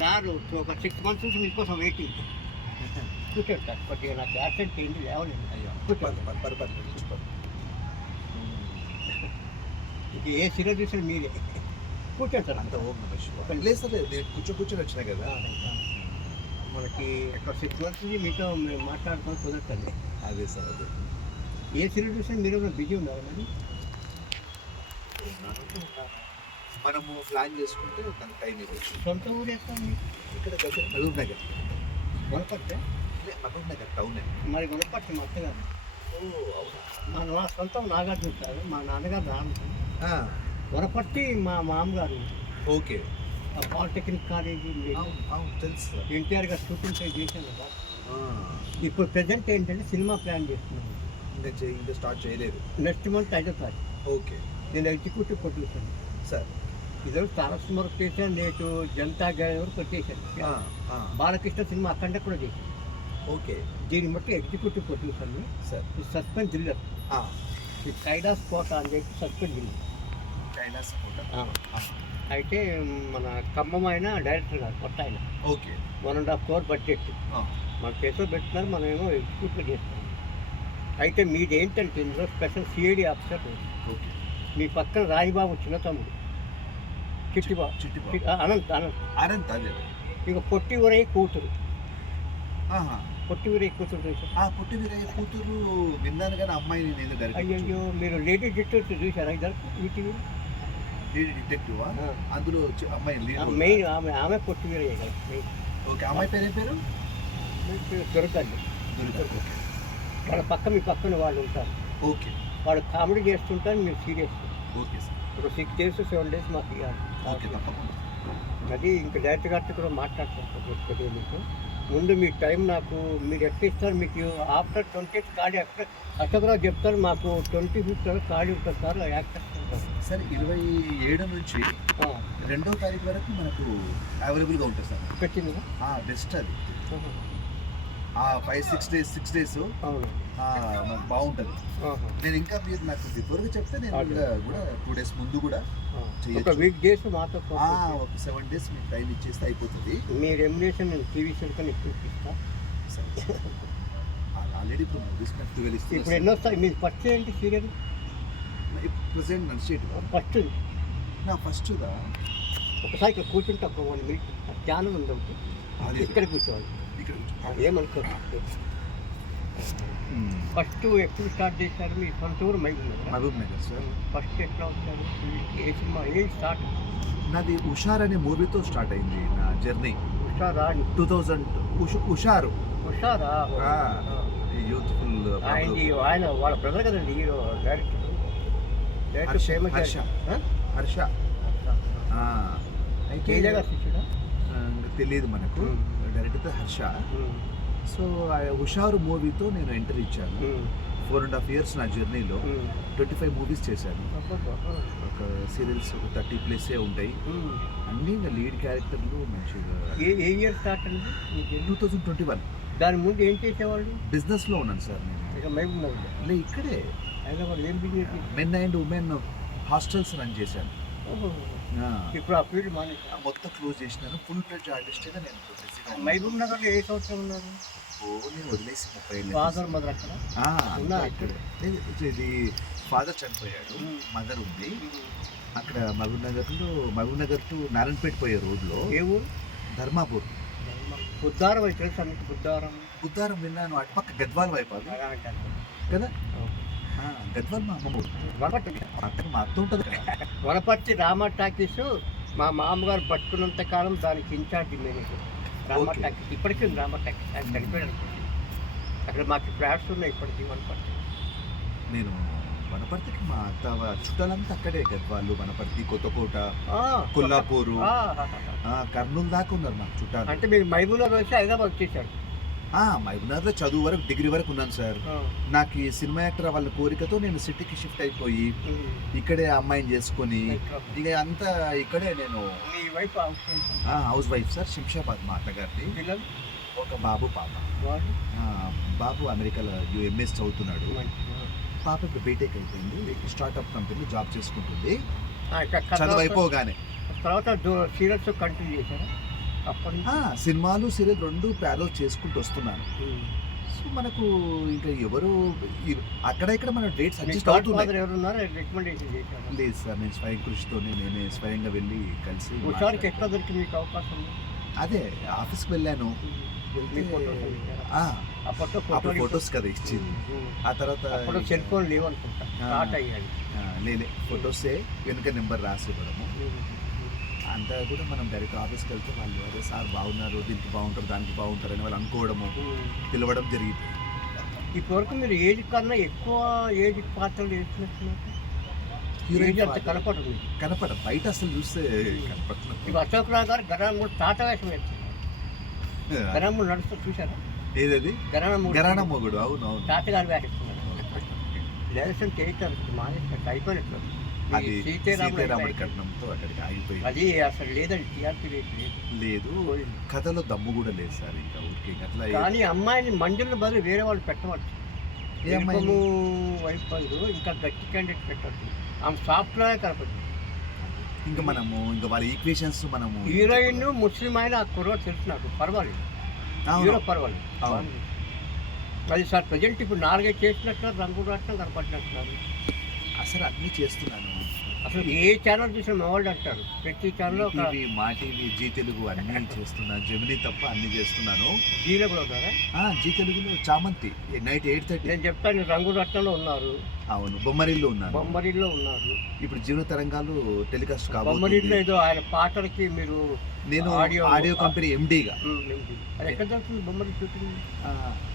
Sir ఒక 6 months నుంచి మీకోసం వెయిటింగ్. కూర్చోండి సార్, కొద్దిగా నాకు యాక్సిడెంట్ అయింది, లేవలేదు. అయ్యో కూర్చోండి. ఇది ఏ సినిమా చూసినా మీరే. కూర్చోండి సార్. అంత ఓం నమ శివాయ. లేదు సార్, నేను కూర్చొని వచ్చినా కదా. మనకి ఒక 6 months నుంచి మీతో మేము మాట్లాడుకొని కుదరతండి. అదే సార్, అదే. ఏ సినిమా చూసినా మీరు బిజీ ఉన్నారు మరి. మనము ప్లాన్ చేసుకుంటే దానికి టైం ఇవ్వచ్చు. సొంత ఊరు ఎక్కడ? ఇక్కడ దగ్గర మహబూబ్ నగర్. వనపర్తి? మహబూబ్ నగర్ టౌనే. మరి వనపర్తి మా అత్తగారు. ఓ అవునా. నా సొంతం నాగార్జున సార్, మా నాన్నగారు రాను. ఆ, వనపర్తి మా మామగారు. ఓకే. పాలిటెక్నిక్ కాలేజీ అవును అవును తెలుసు సార్. ఎన్టీఆర్ గారు షూటింగ్ చేశాను కదా. ఆ, ఇప్పుడు ప్రజెంట్ ఏంటంటే సినిమా ప్లాన్ చేస్తున్నాను. ఇంకా స్టార్ట్ చేయలేదు. నెక్స్ట్ మంత్ 5వ తారీఖు. ఓకే నేను ఎగ్జిక్యూటివ్ ప్రొడ్యూసర్ సార్. ఇద్దరు తారస్ వరకు చేశాను, నేటు జనతా గ్యారేజ్ వరకు వచ్చేసాను. ఆ, ఆ, బాలకృష్ణ సినిమా అఖండ కూడా చేశాను. ఓకే దీన్ని బట్టి ఎగ్జిక్యూటివ్ ప్రొడ్యూసర్ని. సార్. ఈ సస్పెన్స్ థ్రిల్లర్, ఆ, ఈ కైలాస్ కోట అని చెప్పి సస్పెన్స్ థ్రిల్లర్. కైలాస కోట. అయితే మన ఖమ్మం ఆయన డైరెక్టర్ గారు కొత్త ఆయన. ఓకే. 1.5 crore బడ్జెట్ ఆ, మన చేతిలో పెట్టినారు, మనం ఏమో ఎగ్జిక్యూటివ్ చేస్తాం. అయితే మీది ఏంటంటే ఇందులో స్పెషల్ సిఐడి ఆఫీసర్. ఓకే. మీ పక్కన రాయిబాబు చిన్న తమ్ముడు, చిట్టిబాబు, చిట్టిబాబు. అనంత్ అనంత్ అనంత్ అదే. ఇక పొట్టి ఊరై కూతురు. ఆహా. పొట్టి ఊరై కూతురు తెలుసా? ఆ పుట్టి వీరయ్య కూతురు విన్నాను కానీ అమ్మాయిని నేను డైరెక్ట్. అయ్యో, మీరు లేడీ డిటెక్టివ్ చూసారా ఇద్దరు ఈటీవీ? Lady detective. అందులో అమ్మాయి లీడ్. మెయిన్ ఆమె పొట్టి ఊరయ్య కదా మెయిన్. ఓకే. అమ్మాయి పేరు ఏం పేరు? దొరకండి. దుర్గా. వాళ్ళ పక్క మీ పక్కన వాళ్ళు ఉంటారు. ఓకే. వాళ్ళు కామెడీ చేస్తుంటారు, మీరు సీరియస్. Okay sir. ఒక 6 days 7 days మాకు ఇవ్వాలి. ఓకే తప్పకుండా. అది ఇంకా డైరెక్టర్ గారితో కూడా మాట్లాడుతుంటారు కొద్దిగా. మీకు ముందు మీ టైం నాకు మీరు ఎట్లా ఇస్తారు? మీకు ఆఫ్టర్ 20th ఖాళీ అశోకరావు చెప్తారు, మాకు 25th ఖాళీ ఉంటుంది సార్, యాక్టర్స్ ఉంటారు. సార్ 27 నుంచి 2వ తారీఖు వరకు మనకు అవైలబుల్గా ఉంటుంది సార్. పెట్టింది బెస్ట్ అది. 5-6 days 6 days అవును. మనకు బాగుంటుంది. నేను ఇంకా మీరు నాకు బిఫోర్గా చెప్తే నేను కూడా 2 days ముందు కూడా ఒక వీక్ డేస్ మాతో ఒక 7 days మీకు టైం ఇచ్చేస్తే అయిపోతుంది. మీ రెమ్యునేషన్ నేను టీవీ సెల్కని ఇప్పిస్తా. ఆల్రెడీ ఇప్పుడు మూవీస్ నాకు 12 ఇస్తే ఇప్పుడు ఎన్నో వస్తాయి? మీరు ఫస్ట్ ఏంటి సీరియల్? ప్రజెంట్ నడిచేటి ఫస్ట్ నా ఫస్ట్గా ఒకసారి ఇక్కడ కూర్చుంటే ఒక 1 minute ధ్యానం ఉంది ఒకటి. అది ఇక్కడ కూర్చోవాలి. ఇక్కడ ఏమనుకోరు. ఫస్ట్ ఎప్పుడు స్టార్ట్ చేశారు? మీ సొంత ఊరు మహబూబ్ నగర్ సార్. ఫస్ట్ ఎట్లా వచ్చారు? ఏ సినిమా ఏం స్టార్ట్? నాది ఉషార్ అనే మూవీతో స్టార్ట్ అయింది నా జర్నీ. ఉషారా? 2000 ఉషారు. ఉషారా? యూత్ఫుల్. ఆయన వాళ్ళ బ్రదర్ కదండి హీరో, డైరెక్టర్ ఫేమస్. హర్ష. అయితే తెలియదు మనకు. డైరెక్టర్ హర్ష. సో హుషారు మూవీతో నేను ఎంటర్ ఇచ్చాను. 4.5 years నా జర్నీలో 25 movies చేశాను. ఒక సీరియల్స్ ఒక 30+ ఉంటాయి. అన్నీ లీడ్ క్యారెక్టర్లు మంచిగా. ఏ ఇయర్ స్టార్ట్ అండి? 2021. దాని ముందు ఏం చేసేవాళ్ళు? బిజినెస్లో ఉన్నాను సార్ నేను. ఇక మహబూబ్ నగర్ ఇక్కడే హైదరాబాద్ ఏం business? Men and women hostels run చేశాను. ఇప్పుడు ఆ ఫీల్డ్ మొత్తం క్లోజ్ చేసినాను. ఫుల్ ఫ్లెడ్జ్ ఆర్టిస్ట్గా నేను మహబూబ్ నగర్లో ఏ సంవత్సరం ఉన్నారు? నేను వదిలేసి 30 ఏళ్ళు. ఫాదర్ మదర్ అక్కడ ఇక్కడ. ఇది ఫాదర్ చనిపోయాడు, మదర్ ఉంది అక్కడ మహబూబ్ నగర్ టు నారాయణపేట పోయే రోడ్లో. ఏ ఊరు? ధర్మాపూర్. బుద్ధారం అయితే తెలుసా మీకు? బుద్ధారం విన్నాను. అటుపక్క గద్వాల్ వైపు అది కదా. గద్వాల్ మా అమ్మ అక్కడ మా అత్త ఉంటుంది. వనపర్తి రామ టాకీస్ మా మామగారు పట్టుకున్నంత కాలం దానికి ఇన్ఛార్జ్ మేనేజర్. రామ టాకీస్ ఇప్పటికీ ఉంది. రామ టాకీస్ ఆయన చనిపోయాడు. అక్కడ మాకు ఫ్లాట్స్ ఉన్నాయి ఇప్పటికీ వనపర్తి. నేను వనపర్తికి మా అత్త చుట్టాలంతా అక్కడే. గద్వాలు, వనపర్తి, కొత్తకోట, కొల్లాపూరు, కర్నూలు దాకా ఉన్నారు మాకు చుట్టాలు. అంటే మీరు మహబూబ్ నగర్ వచ్చి హైదరాబాద్ వచ్చేసారు? మహబూబ్ నగర్లో చదువు వరకు, డిగ్రీ వరకు ఉన్నాను సార్. నాకు ఈ సినిమా యాక్టర్ వాళ్ళ కోరికతో నేను సిటీకి షిఫ్ట్ అయిపోయి ఇక్కడే అమ్మాయిని చేసుకొని ఇక అంతా ఇక్కడే. నేను హౌస్ వైఫ్ సార్. శంషాబాద్ మా అత్తగారిది. ఒక బాబు పాప. బాబు అమెరికాలో UMS చదువుతున్నాడు. పాప ఇప్పుడు బీటెక్ అయిపోయింది. స్టార్ట్అప్ కంపెనీలో జాబ్ చేసుకుంటుంది. చదువు అయిపోగానే తర్వాత సీరియల్స్ కంటిన్యూ చేశారా? అప్పటి నుంచి సినిమాలు సీరియల్ రెండు ప్యారల్ చేసుకుంటూ వస్తున్నాను. సో మనకు ఇంకా ఎవరు అక్కడ ఇక్కడ మన డేట్స్ అడ్జస్ట్ అవుతున్నాయి. ఎవరున్నారో రికమెండేషన్ చేశారు? లేదు సార్, నేను స్వయం కృషితోనే నేనే స్వయంగా వెళ్ళి కలిసి ఒకసారికి ఎట్లా దొరికి మీకు అవకాశం? అదే ఆఫీస్కి వెళ్ళాను. మీ ఫోటోస్ ఇచ్చారా? అప్పట్లో అప్పుడు ఫొటోస్ కదా ఇచ్చింది. ఆ తర్వాత అప్పుడు సెల్ ఫోన్ లేవు అనుకుంటా, స్టార్ట్ అయ్యాయి. లేలే ఫొటోసే వెనుక నెంబర్ రాసి ఇవ్వడము. అంతా కూడా మనం డైరెక్ట్ ఆఫీస్కి వెళ్తే వాళ్ళు అదే సార్ బాగున్నారు, దీనికి బాగుంటారు, దానికి బాగుంటారు అని వాళ్ళు అనుకోవడము, పిలవడం జరిగింది. ఇప్పటివరకు మీరు ఏజ్ కన్నా ఎక్కువ ఏజ్ పాత్రలు వేసినట్టున్నారు. హీరోయిన్ అంత కనపడదు, కనపడ బయట అసలు చూస్తే కనపడలేదు. ఇప్పుడు అశోక్ రావు గారు గరానమూడు తాత వేషం వేస్తున్నారు. గరానమూడు నడుస్తూ చూసారా? ఏదది గరాణ మొగుడు? అవును అవును, తాతగారు వేషిస్తున్నారు. డైరెక్షన్ చేయటం మానేసినట్టు అయిపోయినట్లు. అది సీతారాముడి కట్నంతో అక్కడికి ఆగిపోయింది. అది అసలు లేదండి, టీఆర్పీ రేట్ లేదు, కథలో దమ్ము కూడా లేదు సార్. ఇంకా ఊరికి అట్లా. కానీ అమ్మాయిని మంజుల బదులు వేరే వాళ్ళు పెట్టవచ్చు. వైఫ్ బదులు ఇంకా గట్టి క్యాండిడేట్ పెట్టవచ్చు. ఆమె సాఫ్ట్వేర్ కనపడుతుంది. ఇంకా మనము ఇంకా వాళ్ళ ఈక్వేషన్స్ మనము హీరోయిన్ ముస్లిం అయినా ఆ కుర్ర తెలుసు నాకు, పర్వాలేదు, హీరో పర్వాలేదు. అది సార్ ప్రజెంట్ ఇప్పుడు 4-5 చేసినట్టు రంగులు రాట్నం కనపడినట్టున్నారు. అసలు అన్నీ చేస్తున్నాను. అసలు ఏ ఛానల్ చూసినా మా వాళ్ళు అంటారు, ప్రతి ఛానల్లో మా టీవీ, జీ తెలుగు అన్నీ చేస్తున్నాను. జెమినీ తప్ప అన్ని చేస్తున్నాను. జీలో కూడా ఉన్నారా? జీ తెలుగులో చామంతి నైట్ 8:30. నేను చెప్తాను, రంగులు రత్నంలో ఉన్నారు. అవును, బొమ్మరిల్లో ఉన్నారు. బొమ్మరిల్లో ఉన్నారు. ఇప్పుడు జీవన తరంగాలు టెలికాస్ట్ కాబోతుంది. బొమ్మరిల్లో ఏదో ఆయన పాటలకి మీరు, నేను ఆడియో కంపెనీ ఎండీగా. అది ఎక్కడ జరుగుతుంది బొమ్మరి షూటింగ్?